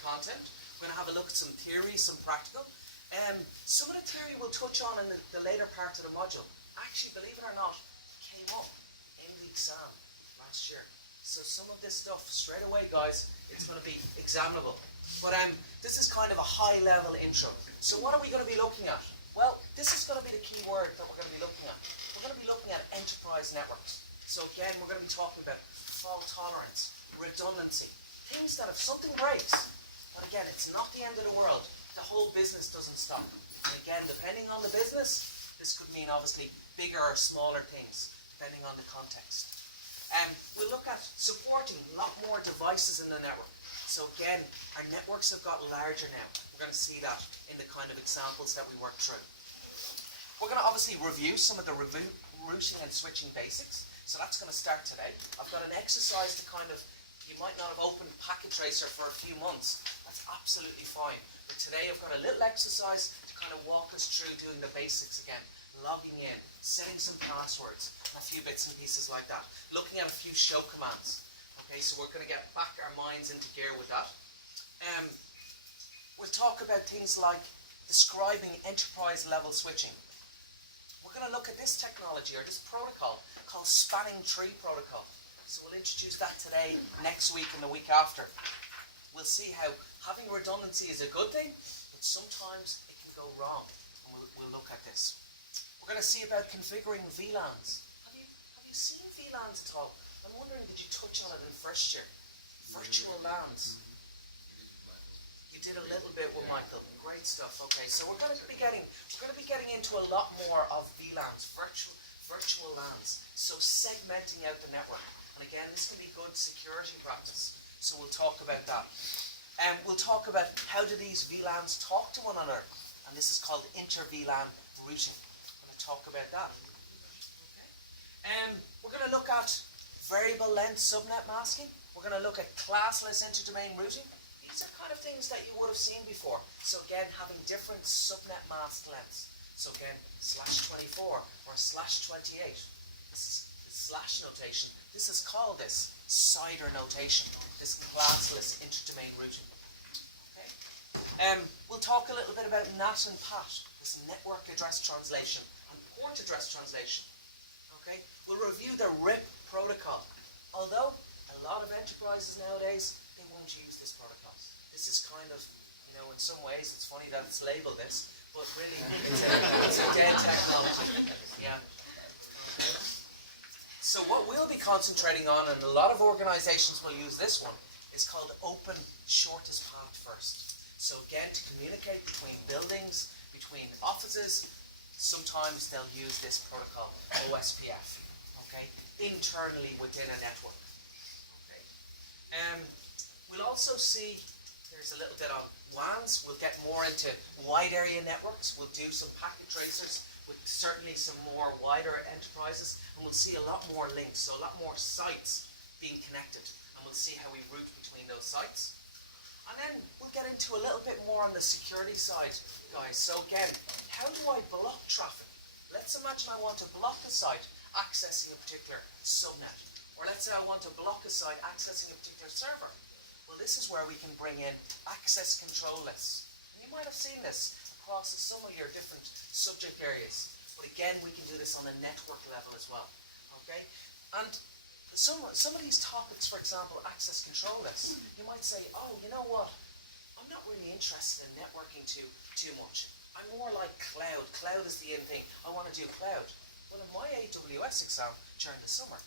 content. We're going to have a look at some theory, some practical. Some of the theory we'll touch on in the later part of the module. Actually, believe it or not, came up in the exam last year. So some of this stuff, straight away, guys, it's going to be examinable. But this is kind of a high-level intro. So what are we going to be looking at? Well, this is going to be the key word that we're going to be looking at. We're going to be looking at enterprise networks. So again, we're going to be talking about fault tolerance, redundancy, things that if something breaks, and again, it's not the end of the world, the whole business doesn't stop. And again, depending on the business, this could mean obviously bigger or smaller things, depending on the context. We'll look at supporting a lot more devices in the network. So again, our networks have got larger now. We're going to see that in the kind of examples that we work through. We're going to obviously review some of the routing and switching basics. So that's going to start today. I've got an exercise to kind of, you might not have opened Packet Tracer for a few months. That's absolutely fine. But today I've got a little exercise to kind of walk us through doing the basics again. Logging in, setting some passwords, and a few bits and pieces like that. Looking at a few show commands. Okay, so we're going to get back our minds into gear with that. We'll talk about things like describing enterprise level switching. We're going to look at this technology or this protocol called Spanning Tree Protocol. So we'll introduce that today, next week, and the week after. We'll see how having redundancy is a good thing, but sometimes it can go wrong. And we'll look at this. We're going to see about configuring VLANs. Have you seen VLANs at all? I'm wondering, did you touch on it in first year? Virtual LANs. You did a little bit with Michael. Great stuff. Okay, so we're going to be getting into a lot more of VLANs, virtual LANs. So segmenting out the network. And again, this can be good security practice. So we'll talk about that. We'll talk about how do these VLANs talk to one another. And this is called inter-VLAN routing. We're going to talk about that. Okay. We're going to look at variable length subnet masking. We're going to look at classless interdomain routing. These are kind of things that you would have seen before. So again, having different subnet mask lengths. So again, /24 or /28. This is slash notation. This is called this CIDR notation. This classless interdomain routing. Okay. We'll talk a little bit about NAT and PAT. This network address translation and port address translation. Okay. We'll review the RIP protocol. Although a lot of enterprises nowadays, they won't use this protocol. This is kind of, you know, in some ways, it's funny that it's labeled this, but really, it's a dead technology. Yeah. Okay. So what we'll be concentrating on, and a lot of organizations will use this one, is called open shortest path first. So again, to communicate between buildings, between offices, sometimes they'll use this protocol, OSPF, okay, internally within a network. Okay. We'll also see, there's a little bit on WANs. We'll get more into wide area networks. We'll do some packet tracers with certainly some more wider enterprises, and we'll see a lot more links, so a lot more sites being connected, and we'll see how we route between those sites. And then we'll get into a little bit more on the security side, guys. So again, how do I block traffic? Let's imagine I want to block a site accessing a particular subnet, or let's say I want to block a site accessing a particular server. Well, this is where we can bring in access control lists. And you might have seen this across some of your different subject areas. But again, we can do this on a network level as well. Okay? And some of these topics, for example, access control lists, you might say, oh, you know what? I'm not really interested in networking too much. I'm more like cloud. Cloud is the in thing. I want to do cloud. Well, in my AWS exam during the summer,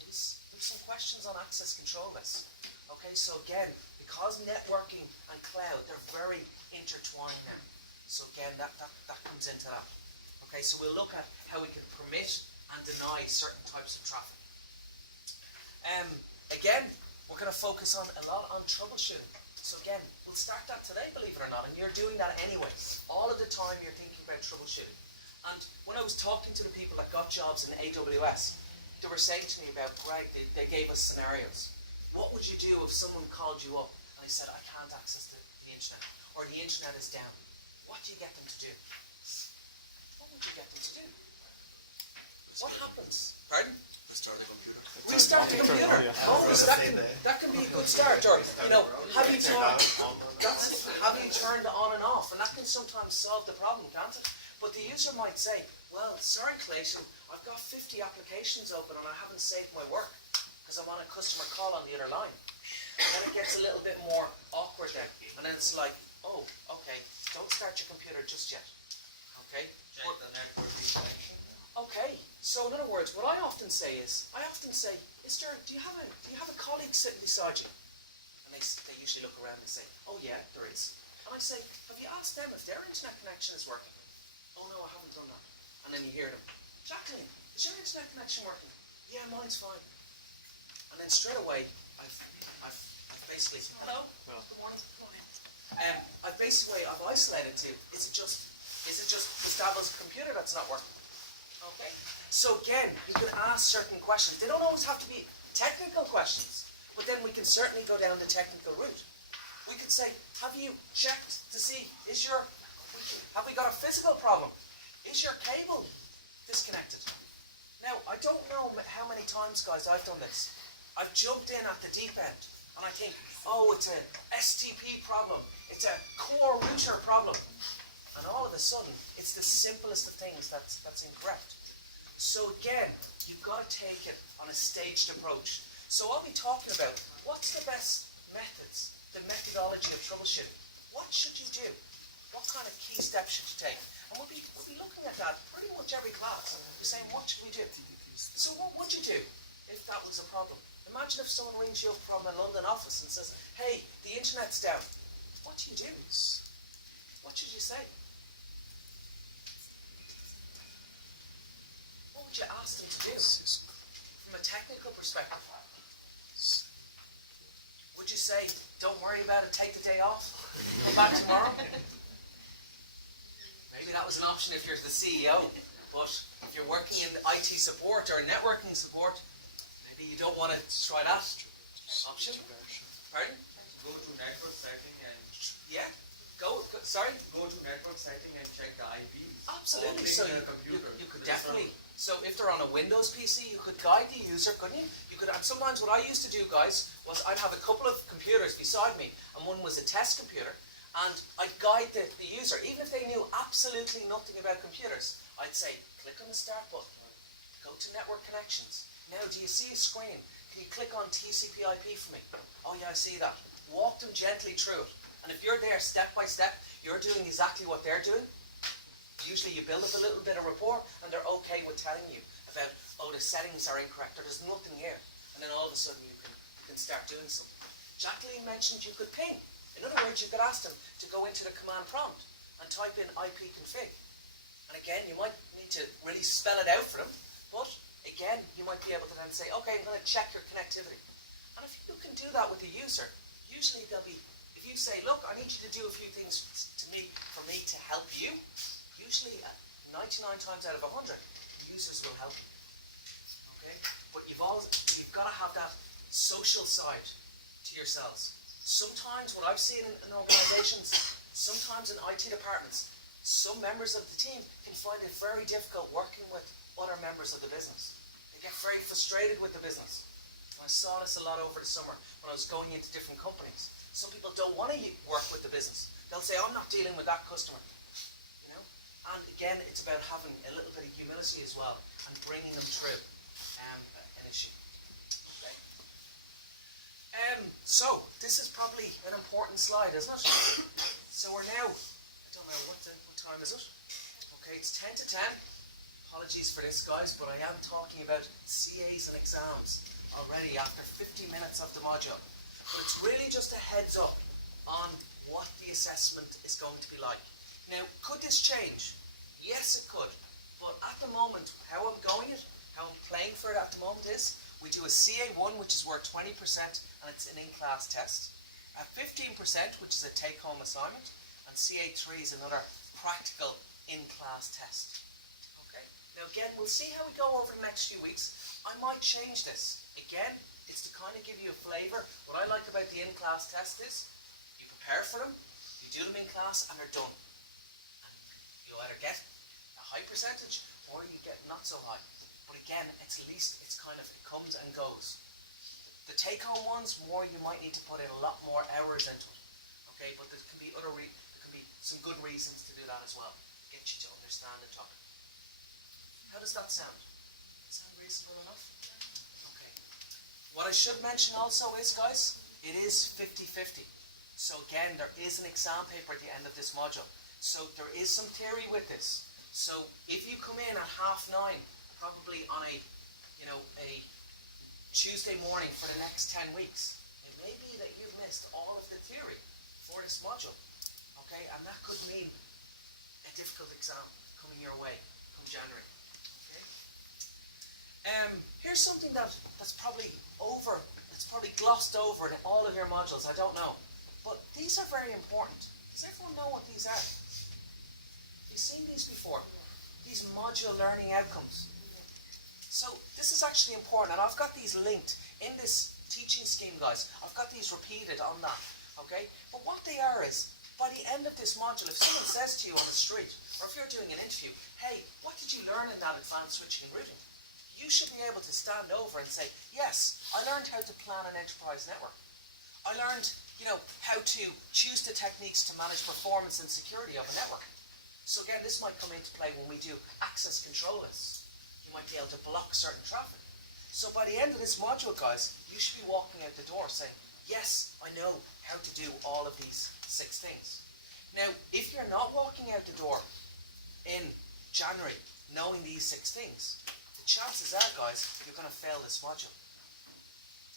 there's some questions on access control lists. Okay, so again, because networking and cloud, they're very intertwined now. So again, that comes into that. Okay, so we'll look at how we can permit and deny certain types of traffic. Again, we're going to focus a lot on troubleshooting. So again, we'll start that today, believe it or not, and you're doing that anyway. All of the time you're thinking about troubleshooting. And when I was talking to the people that got jobs in AWS, they were saying to me about, Greg, they gave us scenarios. What would you do if someone called you up and they said, I can't access the internet, or the internet is down? What do you get them to do? What would you get them to do? what happens? Pardon? Restart the computer. Restart the computer. Oh, that can be a good start. Or, have you turned on and off? And that can sometimes solve the problem, can't it? But the user might say, well, sorry, Clayton, I've got 50 applications open and I haven't saved my work because I'm on a customer call on the other line. And then it gets a little bit more awkward then. And then it's like, oh, okay, don't start your computer just yet. Okay? Check the networking connection. Okay, so in other words, what I often say, do you have a colleague sitting beside you? And they usually look around and say, oh yeah, there is. And I say, have you asked them if their internet connection is working? Oh no, I haven't done that. And then you hear them, Jacqueline, is your internet connection working? Yeah, mine's fine. And then straight away, I've basically, hello, good morning. I've isolated to, is it just Gustavo's computer that's not working? Okay. So again, you can ask certain questions. They don't always have to be technical questions, but then we can certainly go down the technical route. We could say, have you checked to see, have we got a physical problem? Is your cable disconnected? Now, I don't know how many times, guys, I've done this. I've jumped in at the deep end, and I think, oh, it's a STP problem. It's a core router problem. And all of a sudden, it's the simplest of things that's incorrect. So again, you've got to take it on a staged approach. So I'll be talking about what's the best methods, the methodology of troubleshooting. What should you do? What kind of key steps should you take? And we'll be looking at that pretty much every class. You're saying, what should we do? So what would you do if that was a problem? Imagine if someone rings you up from a London office and says, hey, the internet's down. What do you do? What should you say? What would you ask them to do from a technical perspective? Would you say, don't worry about it, take the day off, come back tomorrow? Maybe that was an option if you're the CEO, but if you're working in IT support or networking support, maybe you don't want to try that option. Pardon? Go to network setting and sorry? Go to network setting and check the IP. Absolutely. So you could definitely. So if they're on a Windows PC, you could guide the user, couldn't you? And sometimes what I used to do, guys, was I'd have a couple of computers beside me, and one was a test computer, and I'd guide the user, even if they knew absolutely nothing about computers. I'd say, click on the start button, go to network connections. Now, do you see a screen? Can you click on TCP/IP for me? Oh yeah, I see that. Walk them gently through it. And if you're there step by step, you're doing exactly what they're doing. Usually you build up a little bit of rapport and they're okay with telling you about, oh, the settings are incorrect or there's nothing here. And then all of a sudden you can start doing something. Jacqueline mentioned you could ping. In other words, you could ask them to go into the command prompt and type in ipconfig. And again, you might need to really spell it out for them, but again, you might be able to then say, okay, I'm going to check your connectivity. And if you can do that with the user, usually they'll be, if you say, look, I need you to do a few things for me to help you, usually 99 times out of 100, the users will help you. Okay? But you've got to have that social side to yourselves. Sometimes what I've seen in organizations, sometimes in IT departments, some members of the team can find it very difficult working with other members of the business. They get very frustrated with the business. And I saw this a lot over the summer when I was going into different companies. Some people don't want to work with the business. They'll say, I'm not dealing with that customer. And again, it's about having a little bit of humility as well and bringing them through an issue. Okay. So, this is probably an important slide, isn't it? So we're now, I don't know, what time is it? Okay, it's 10 to 10. Apologies for this, guys, but I am talking about CAs and exams already after 50 minutes of the module. But it's really just a heads up on what the assessment is going to be like. Now, could this change? Yes, it could. But at the moment, how I'm playing for it at the moment is, we do a CA1, which is worth 20%, and it's an in-class test. At 15%, which is a take-home assignment, and CA3 is another practical in-class test. Okay. Now again, we'll see how we go over the next few weeks. I might change this. Again, it's to kind of give you a flavour. What I like about the in-class test is, you prepare for them, you do them in class, and they're done. You either get a high percentage or you get not so high. But again, it's at least it comes and goes. The take-home ones, more you might need to put in a lot more hours into it. Okay, but there can be some good reasons to do that as well. Get you to understand the topic. How does that sound? Sound reasonable enough? Okay. What I should mention also is, guys, it is 50-50. So again, there is an exam paper at the end of this module. So there is some theory with this. So if you come in at 9:30, probably on a Tuesday morning for the next 10 weeks, it may be that you've missed all of the theory for this module. Okay, and that could mean a difficult exam coming your way come January. Okay. Here's something that's probably glossed over in all of your modules. I don't know, but these are very important. Does everyone know what these are? Have you seen these before? These module learning outcomes. So this is actually important, and I've got these linked in this teaching scheme, guys. I've got these repeated on that, okay? But what they are is, by the end of this module, if someone says to you on the street, or if you're doing an interview, hey, what did you learn in that advanced switching and routing? You should be able to stand over and say, yes, I learned how to plan an enterprise network. I learned, how to choose the techniques to manage performance and security of a network. So again, this might come into play when we do access control lists. You might be able to block certain traffic. So by the end of this module, guys, you should be walking out the door saying, yes, I know how to do all of these 6 things. Now, if you're not walking out the door in January knowing these 6 things, the chances are, guys, you're going to fail this module.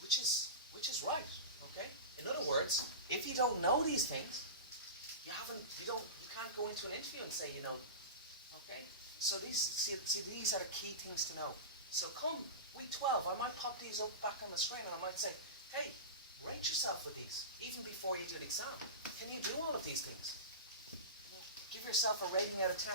Which is right, okay? In other words, if you don't know these things, you can't go into an interview and say you know them. Okay? So these are the key things to know. So come week 12, I might pop these up back on the screen and I might say, hey, rate yourself with these, even before you do the exam. Can you do all of these things? Give yourself a rating out of 10.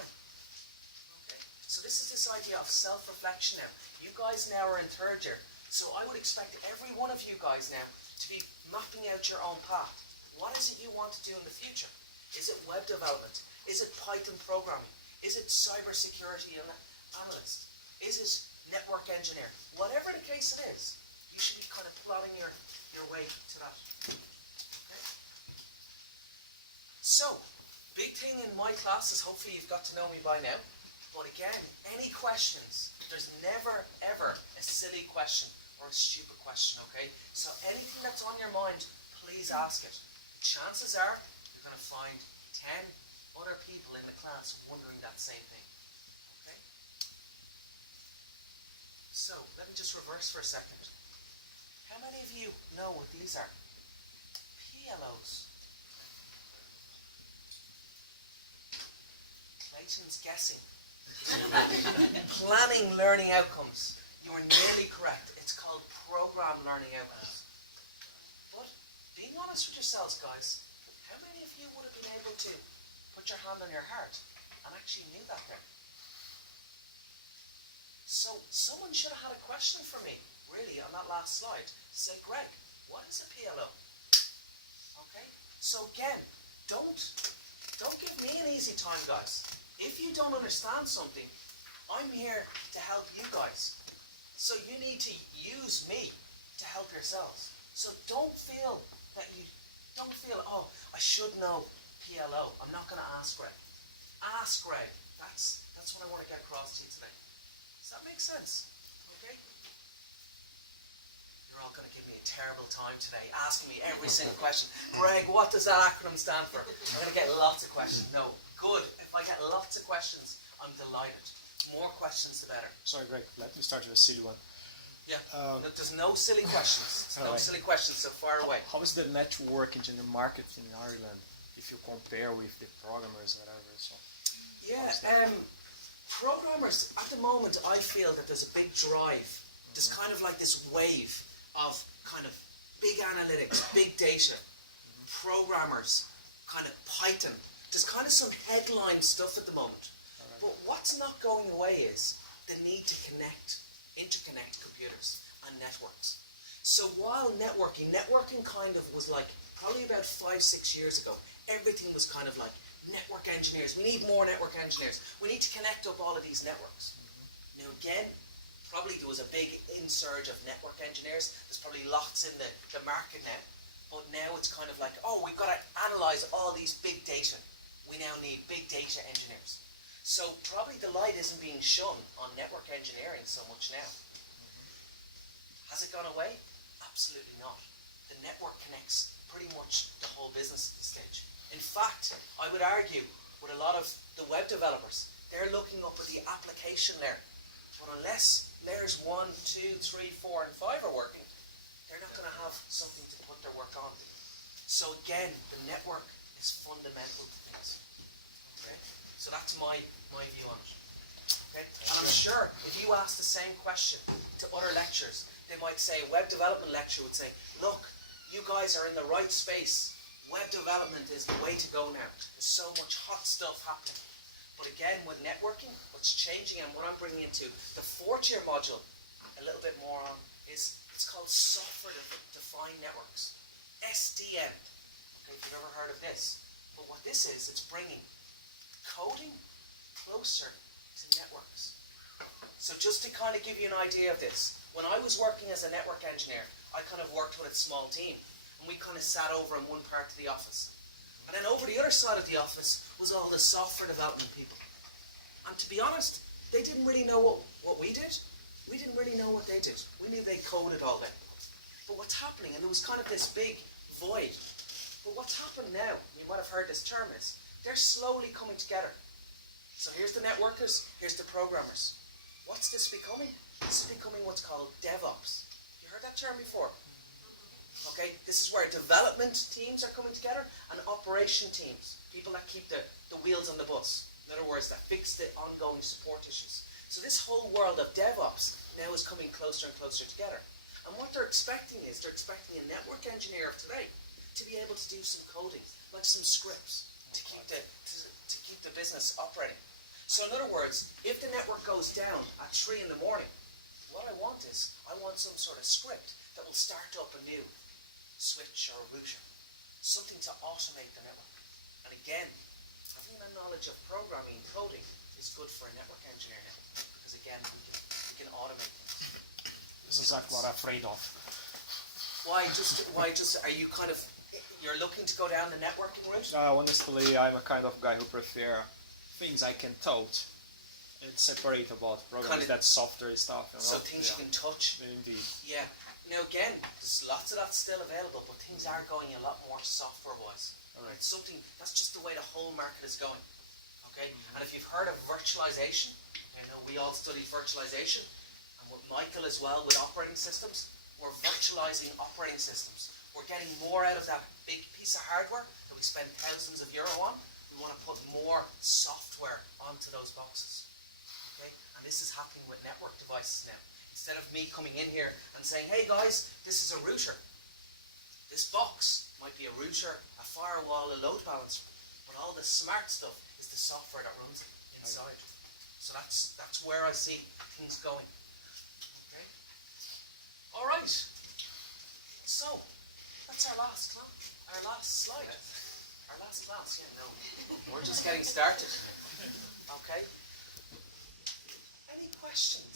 Okay? So this is this idea of self-reflection now. You guys now are in 3rd year, so I would expect every one of you guys now to be mapping out your own path. What is it you want to do in the future? Is it web development? Is it Python programming? Is it cybersecurity analyst? Is it network engineer? Whatever the case it is, you should be kind of plotting your way to that. Okay? So, big thing in my class is hopefully you've got to know me by now. But again, any questions, there's never ever a silly question or a stupid question, okay? So anything that's on your mind, please ask it. Chances are you're going to find 10 other people in the class wondering that same thing. Okay? So, let me just reverse for a second. How many of you know what these are? PLOs. Clayton's guessing. Planning learning outcomes. You are nearly correct. It's called program learning outcomes. But, being honest with yourselves, guys, how many of you would have been able to put your hand on your heart and actually knew that there? So someone should have had a question for me, really, on that last slide. Say, Greg, what is a PLO? Okay? So again, don't give me an easy time, guys. If you don't understand something, I'm here to help you guys. So you need to use me to help yourselves. So don't feel, oh, I should know PLO. I'm not going to ask Greg. Ask Greg. That's what I want to get across to you today. Does that make sense? Okay? You're all going to give me a terrible time today, asking me every single question. Greg, what does that acronym stand for? I'm going to get lots of questions. No. Good. If I get lots of questions, I'm delighted. More questions, the better. Sorry, Greg. Let me start with a silly one. Yeah. There's no silly questions. Silly questions, so far away. How is the networking and the marketing in Ireland if you compare with the programmers, whatever? So, yeah. Programmers, at the moment, I feel that there's a big drive. There's kind of like this wave of kind of big analytics, big data, programmers, kind of Python. There's kind of some headline stuff at the moment. Right. But what's not going away is the need to interconnect computers and networks. So while networking kind of was like, probably about 5-6 years ago, everything was kind of like, network engineers, we need more network engineers. We need to connect up all of these networks. Now again, Probably there was a big insurge of network engineers. There's probably lots in the market now. But now it's kind of like, oh, we've got to analyze all these big data. We now need big data engineers. So probably the light isn't being shone on network engineering so much now. Has it gone away? Absolutely not. The network connects pretty much the whole business at this stage. In fact, I would argue with a lot of the web developers, they're looking up at the application layer. But unless layers 1, 2, 3, 4, and 5 are working, they're not going to have something to put their work on. So again, the network is fundamental to things. Okay? So that's my view on it. Okay? And I'm sure if you ask the same question to other lecturers, they might say, a web development lecturer would say, look, you guys are in the right space. Web development is the way to go now. There's so much hot stuff happening. But again, with networking, what's changing and what I'm bringing into the fourth year module a little bit more on is it's called software defined networks. SDN. Okay, if you've ever heard of this. But what this is, it's bringing coding closer to networks. So just to kind of give you an idea of this, when I was working as a network engineer, I kind of worked with a small team. And we kind of sat over in one part of the office. And then over the other side of the office was all the software development people. And to be honest, they didn't really know what we did. We didn't really know what they did. We knew they coded all day. But what's happening, and there was kind of this big void. But what's happened now, you might have heard this term is, they're slowly coming together. So here's the networkers, here's the programmers. What's this becoming? This is becoming what's called DevOps. You heard that term before? Okay, this is where development teams are coming together and operation teams, people that keep the wheels on the bus. In other words, that fix the ongoing support issues. So this whole world of DevOps now is coming closer and closer together. And what they're expecting is, they're expecting a network engineer of today to be able to do some coding, like some scripts, to keep the business operating. So in other words, if the network goes down at 3 in the morning, what I want some sort of script that will start up a new switch or router. Something to automate the network. And again, having a knowledge of programming and coding is good for a network engineer now. Because again, we can automate things. This is exactly what I'm afraid of. Why just, are you kind of, you're looking to go down the networking route? Honestly, I'm a kind of guy who prefer things I can touch and separate about programming, that software stuff. You know? So things you can touch? Indeed. Yeah. Now again, there's lots of that still available, but things are going a lot more software-wise. Right. It's something, that's just the way the whole market is going. Okay? And if you've heard of virtualization, I know we all studied virtualization, and with Michael as well with operating systems, we're virtualizing operating systems. We're getting more out of that big piece of hardware that we spend thousands of euro on. We want to put more software onto those boxes. Okay? And this is happening with network devices now. Instead of me coming in here and saying, hey guys, this is a router. This box might be a router, a firewall, a load balancer. But all the smart stuff is the software that runs it inside. So that's where I see things going. Okay? Alright. So, that's our last slide. Our last class, yeah, no. We're just getting started. Okay? Any questions?